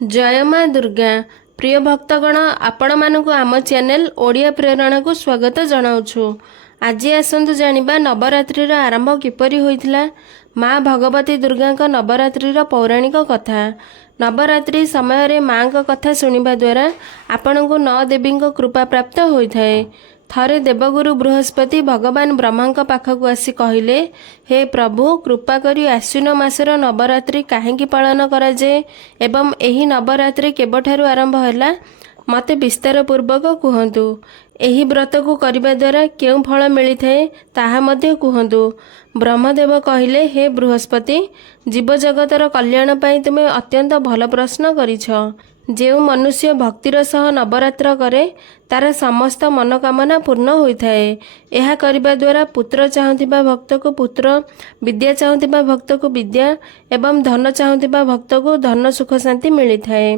जय माँ दुर्गा। प्रिय भक्तगण, आपण मानकु आम चैनल ओडिया प्रेरणा को स्वागत जनाउछु। आज आसंतु जानिबा नवरात्रिर आरंभ किपरि होइथिला। माँ भगवती दुर्गा नवरात्रिर पौराणिक कथा। नवरात्रि समय रे माँ का कथा सुनिबा द्वारा आपणको नौ देवी कृपा प्राप्त होइथाए। थरे देवगुरु बृहस्पति भगवान ब्रह्मा पाखक आसी कहले, हे प्रभु, कृपा करी आश्विन मासर नवरात्रि काहेकि पालन कराए एवं एही नवरात्रि केबठारु आरंभ हैला मते विस्तार पूर्वक कुहतु। एही व्रत को करिबा द्वारा केउ फल मिली थाए ताहा मध्य कुहतु। ब्रह्मदेव कहले, हे बृहस्पति, जीव जगतर कल्याण पाई तुमे अत्यंत भल प्रश्न करिछ। जेउ मनुष्य भक्तिर सह नवरात्र करे तार समस्त मनोकामना पूर्ण होइथाए। एहा करिबा द्वारा पुत्र चाहुथिबा भक्त को पुत्र, विद्या चाहुथिबा भक्त को विद्या एवं धन चाहुथिबा भक्त को धन सुख शांति मिली थाए।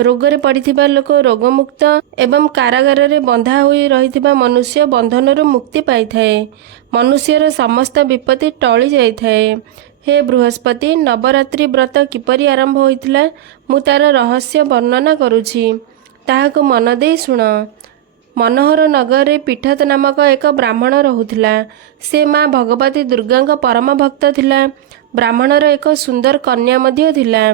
रोगरे पड़िथिबा लोक रोगमुक्त एवं कारागार रे बंधा होई रहिथिबा मनुष्य बंधनरु मुक्ति पाई थाए। मनुष्यर समस्त विपत्ति टळी जाई थाए। हे बृहस्पति, नवरात्रि व्रत किपरि आरंभ होइथिला मु तार रहस्य वर्णना करुछि, ताहाको मन देई सुण। मनोहर नगर रे पीठत नामक एक ब्राह्मण रहुथिला। से माँ भगवती दुर्गा परम भक्त थिला। ब्राह्मणर एक सुंदर कन्या मध्य थिला।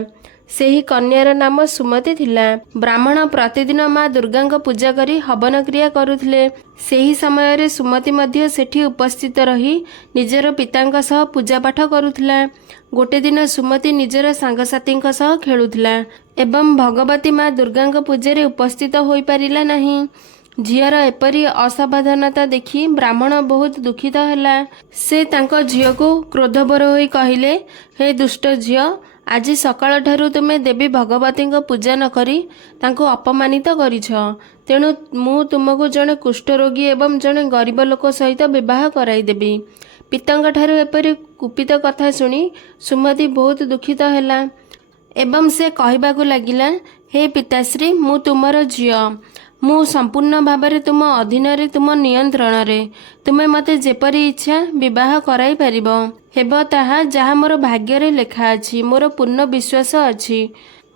सेही कन्यार नाम सुमति थिला। ब्राह्मण प्रतिदिन माँ दुर्गा पूजा करी हवन क्रिया करुथिले। सेही समय रे सुमति मध्य सेठी उपस्थित रही निजर पितांक सह पूजा पाठ करुथिला। गोटे दिन सुमति निजर सांगसाथींक सह खेलुथिला एवं भगवती माँ दुर्गा पूजा रे उपस्थित होई पारिला नहीं। झियर एपरी असावधानता देखि ब्राह्मण बहुत दुखित हैला। से तांको झियो को क्रोधबर होई कहिले, हे दुष्ट झियो, आज सकाळ ठारू तुमे देवी भगवती पूजा न करी तांको अपमानित करिछ। तेणु मु तुमको जड़े कुष्ठरोगी एवं जड़े गरीब लोक सहित विवाह कराई देबी। पितांक ठारू एपरी कुपित कथा सुनी सुमति बहुत दुखित हैला एवं से कहबाकू लागिला, हे पिताश्री, मु तुमर झियो, मु संपूर्ण भाव तुम अधीन रे तुम नियंत्रण रे। तुमे मते जेपरी इच्छा विवाह कराई पारिबो। हेब ताहा जहा मोर भाग्य रे लेखा अछि। मोर पूर्ण विश्वास अछि।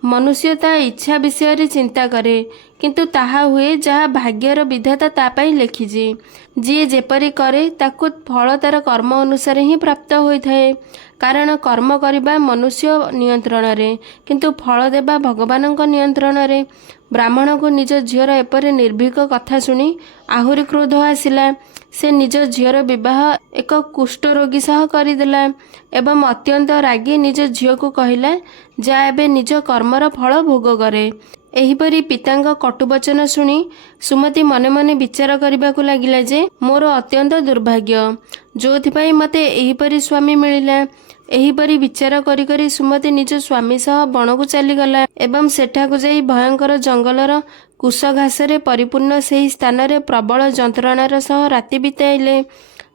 मनुष्य ता इच्छा विषय रे चिंता करे, किंतु ताहा हुए जहा भाग्यर विधाता ता पाई लेखिछि। जी जेपरी करे ताकु फल तार कर्म अनुसार ही प्राप्त होइथाए। कारण कर्म करिबा मनुष्य नियंत्रण रे, किंतु फल देबा भगवानक नियंत्रण रे। ब्राह्मण को निज झीर एपरी निर्भीक कथा शुणी आहुरी क्रोध आसिला। से निज झीर विवाह एक कुष्ठ रोगी सह करदेला एवं अत्यंत रागी निज झील को कहला, जा एबे निज कर्मर फल भोग करे। एहीपरी पितांक कटुवचन शुणी सुमति मने मने विचार करबाकू लागिला जे मोर अत्यंत दुर्भाग्य, जोथिपाई मते एहीपरी स्वामी मिलिला। एहीपरी विचार करी करी सुमति निज स्वामी सह बण को चलीगला एवं सेठाकू जाई भयंकर जंगलर कुश घासरे परिपूर्ण सेही स्थान रे प्रबल जंत्रणार सह राति बिताइले।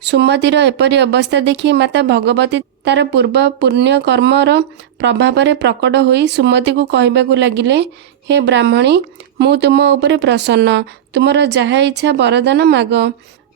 सुमतिर एपरी अवस्था देखि माता भगवती तार पूर्व पुण्य कर्मर प्रभाव रे प्रकट होई सुमति को कहबाकू लागिले, हे ब्राह्मणी, मु तुम उपरे प्रसन्न, तुमर जहा इच्छा वरदान माग।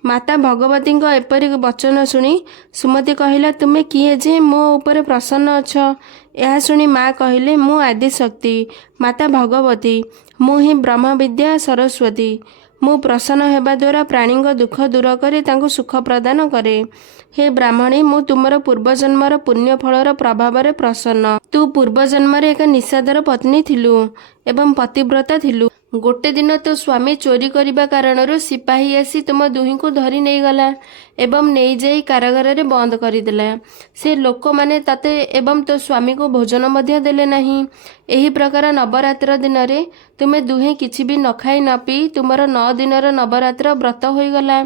माता भगवती एपरी वचन शुणी सुमति कहला, तुमे किए जे मो उपरे प्रसन्न अछ। यह शुणी माँ कहले, मु आदि शक्ति माता भगवती, मु ही ब्रह्म विद्या सरस्वती। मु प्रसन्न हेबा द्वारा प्राणी दुख दूर करे तांको सुख प्रदान करे। हे ब्राह्मणी, मु तुमर पूर्वजन्मर पुण्य फलर प्रभाव रे प्रसन्न। तू पूर्वजन्म एक निषादर पत्नी थिलु एवं पतिव्रता थिलु। गोटे दिन तो स्वामी चोरी करिबा कारणरू सिपाही आसी तुम दुही को धरी नहीं गला एवं नहीं जाई कारागार रे बंद करिदेला। से लोक माने ताते एवं तो स्वामी को भोजन मध्य देले नहीं। एही प्रकार नवरात्र दिन रे तुमे दुहे किछि भी न खाई न पी तुमर 9 दिनर नवरात्र व्रत होई गला।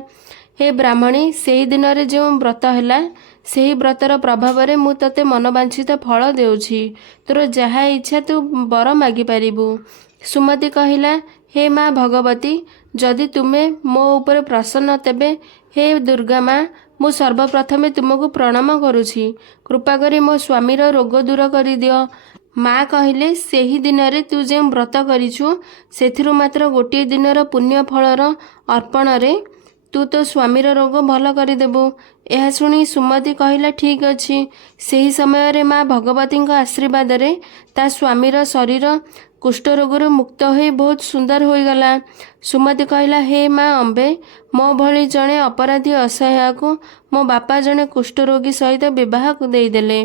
हे ब्राह्मणी, सेही दिन रे जो व्रत हैला सेही व्रतर प्रभाव रे मु तते मनोवांछित फल देउछि। तोर जहा इच्छा तू बर मागी पारिबु। सुमति कहिला, हे माँ भगवती, जदि तुमे मो ऊपर प्रसन्न तेबे हे दुर्गा माँ, मु सर्वप्रथमे तुमको प्रणाम करुछि। कृपा करी मो स्वामीर रोग दूर करि दियो। माँ कहले, सेही दिन रे तू जे व्रत करिछु सेथिरु मात्र गोटे दिनर पुण्य फलर अर्पण रे ତୁ ତୋ ସ୍ୱାମୀର ରୋଗ ଭଲ କରିଦେବୁ। ଏହା ଶୁଣି ସୁମତି କହିଲା ଠିକ୍ ଅଛି। ସେହି ସମୟରେ ମା ଭଗବତୀଙ୍କ ଆଶୀର୍ବାଦରେ ତା ସ୍ୱାମୀର ଶରୀର କୁଷ୍ଠରୋଗରୁ ମୁକ୍ତ ହୋଇ ବହୁତ ସୁନ୍ଦର ହୋଇଗଲା। ସୁମତି କହିଲା, ହେ ମା ଅମ୍ବେ, ମୋ ଭଳି ଜଣେ ଅପରାଧୀ ଅସହାୟକୁ ମୋ ବାପା ଜଣେ କୁଷ୍ଠରୋଗୀ ସହିତ ବିବାହ ଦେଇଦେଲେ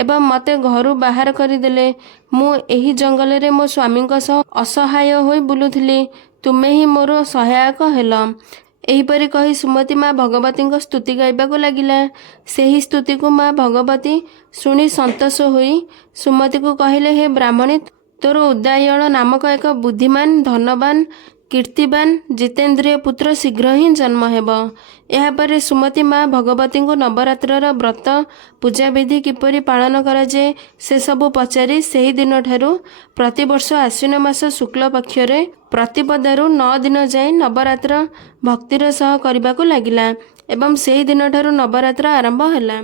ଏବଂ ମୋତେ ଘରୁ ବାହାର କରିଦେଲେ। ମୁଁ ଏହି ଜଙ୍ଗଲରେ ମୋ ସ୍ୱାମୀଙ୍କ ସହ ଅସହାୟ ହୋଇ ବୁଲୁଥିଲି। ତୁମେ ହିଁ ମୋର ସହାୟକ ହେଲ। ଏହିପରି କହି ସୁମତି ମା ଭଗବତୀଙ୍କ ସ୍ତୁତି ଗାଇବାକୁ ଲାଗିଲା। ସେହି ସ୍ତୁତିକୁ ମା ଭଗବତୀ ଶୁଣି ସନ୍ତୋଷ ହୋଇ ସୁମତିକୁ କହିଲେ, ହେ ବ୍ରାହ୍ମଣୀ, ତୋର ଉଦୟନ ନାମକ ଏକ ବୁଦ୍ଧିମାନ, ଧନବାନ, କୀର୍ତ୍ତିବାନ, ଜିତେନ୍ଦ୍ରିୟ ପୁତ୍ର ଶୀଘ୍ର ହିଁ ଜନ୍ମ ହେବ। ଏହାପରେ ସୁମତି ମା ଭଗବତୀଙ୍କୁ ନବରାତ୍ରର ବ୍ରତ ପୂଜାବିଧି କିପରି ପାଳନ କରାଯାଏ ସେସବୁ ପଚାରି ସେହି ଦିନଠାରୁ ପ୍ରତିବର୍ଷ ଆଶ୍ୱିନ ମାସ ଶୁକ୍ଳ ପକ୍ଷରେ ପ୍ରତିପଦାରୁ 9 ଦିନ ଯାଏଁ ନବରାତ୍ର ଭକ୍ତିର ସହ କରିବାକୁ ଲାଗିଲା ଏବଂ ସେହି ଦିନଠାରୁ ନବରାତ୍ର ଆରମ୍ଭ ହେଲା।